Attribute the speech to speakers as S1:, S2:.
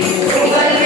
S1: Google